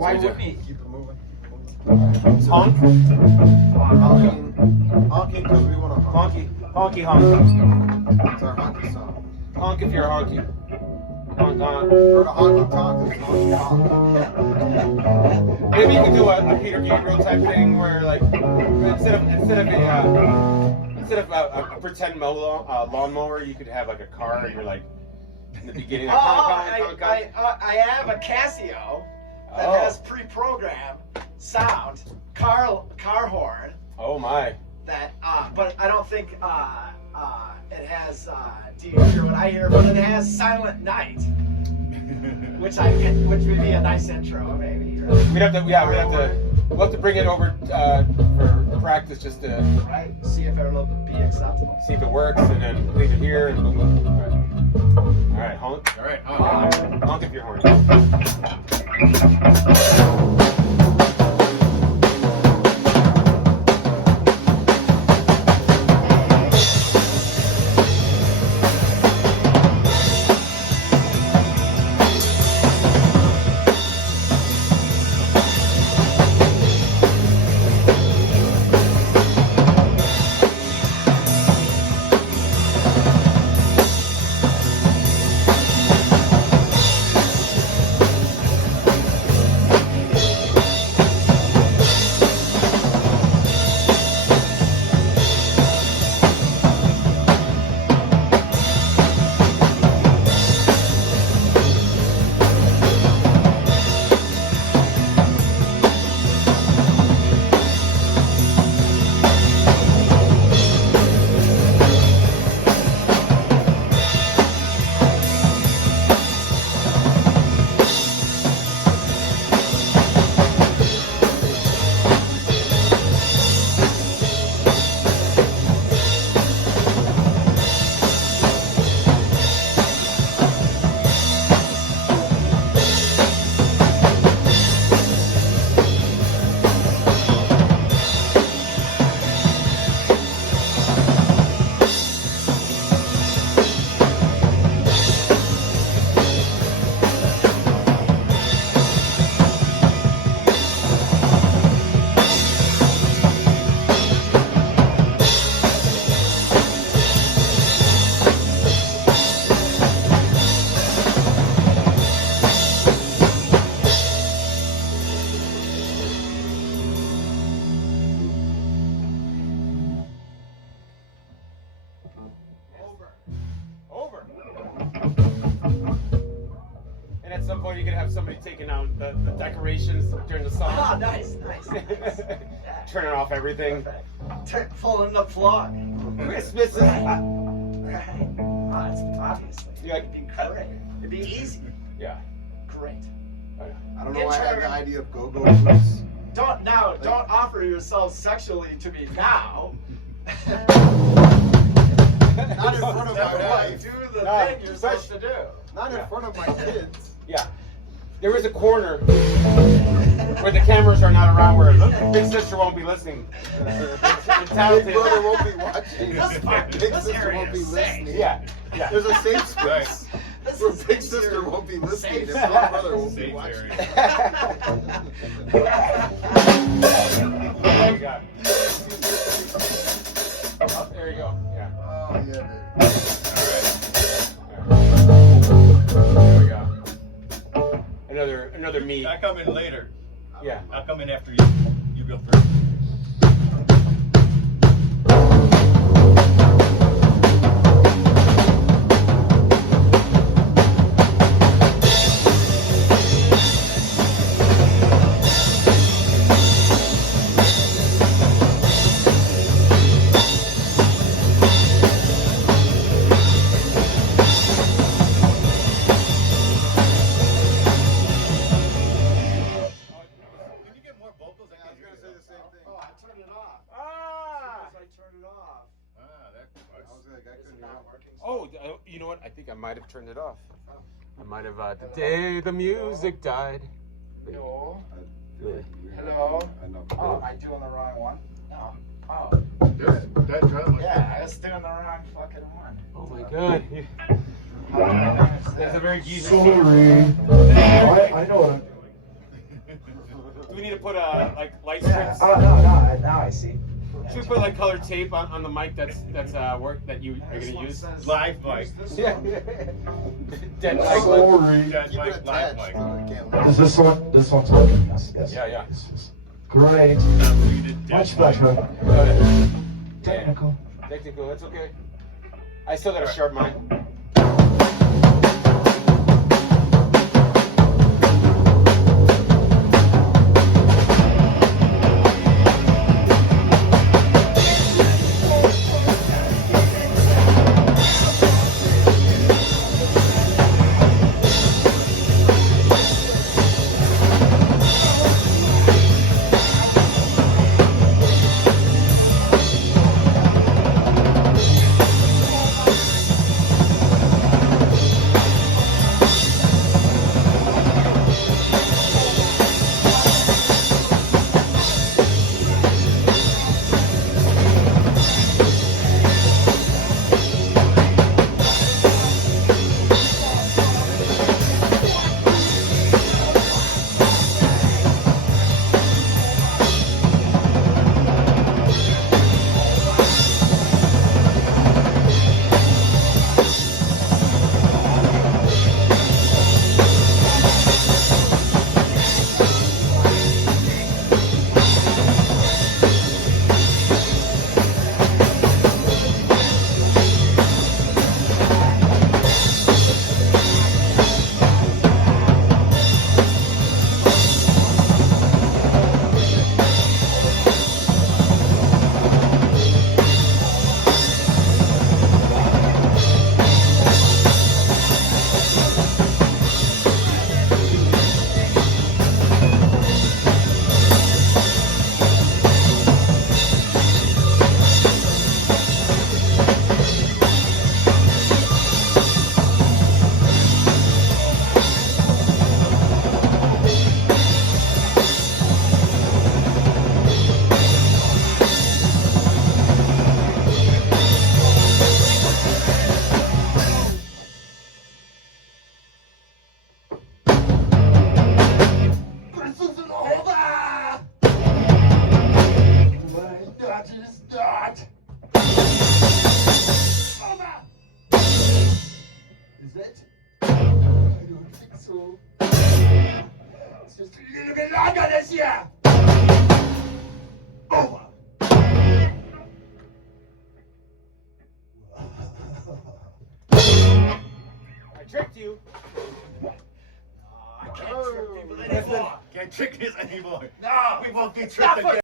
Why wouldn't he? Keep it moving. It's honk. Honking because we want to honk. Honky honk. It's our honky song. Honk if you're honky. Honk honk. For the honky tonk, it's honky honk. Maybe you could do a Peter Gabriel type thing where like instead of a pretend lawnmower, you could have like a car. You're like in the beginning. Like, I have a Casio that has pre-programmed sound car horn. Oh my. That but I don't think it has. Do you hear what I hear? But it has Silent Night, which would be a nice intro, maybe. Right? We'd have to. We'll have to bring it over for practice just to see if it'll be acceptable. See if it works, and then leave it here. And boom, boom. All right, honk. All right, honk. Honk if you're horny. Over. And at some point you could have somebody taking out the decorations during the song. Ah, nice. Turning off everything. Pulling the plug. Christmas is... Right. It's obviously. Yeah. It'd be great. It'd be easy. Yeah. Great. I don't know why I had the idea of go-go boots. Don't offer yourself sexually to me now. Not in front of my wife. Do the thing you're supposed to do. Not in front of my kids. Yeah. There is a corner where the cameras are not around where Big Sister won't be listening. Big brother won't be watching. Big sister won't be listening. Yeah. There's a safe space where Big Sister won't be listening and Big brother won't be watching. There you go. Oh, there you go. Yeah. Oh, yeah, baby. There we go. Another me. I come in later. Yeah. I'll come in after you. You go first. Oh, you know what? I think I might have turned it off. I might have, the day the music died. Hello? Hello? I know. Oh, am I doing the wrong one? No. Oh. That drum was... Yeah, I was doing the wrong fucking one. Oh my god. That's a very geezer. Sorry. I know it. Do we need to put like light Yeah. strips? Oh no, now I see. Should we put like colored tape on the mic that's work that you're gonna use? Live mic. Yeah. Dead mic. Sorry. Dead Keep mic, it live attached. mic. I can't Does this one's working? Yes, yes. Yeah, yeah. This is great. Deleted dead Much mic. better. Technical. Technical, that's okay. I still got a sharp mind. Is it? I don't think so. It's just a little bit longer this year. Over. I tricked you. I can't trick people anymore. Can't trick this anymore. No, We won't be tricked again.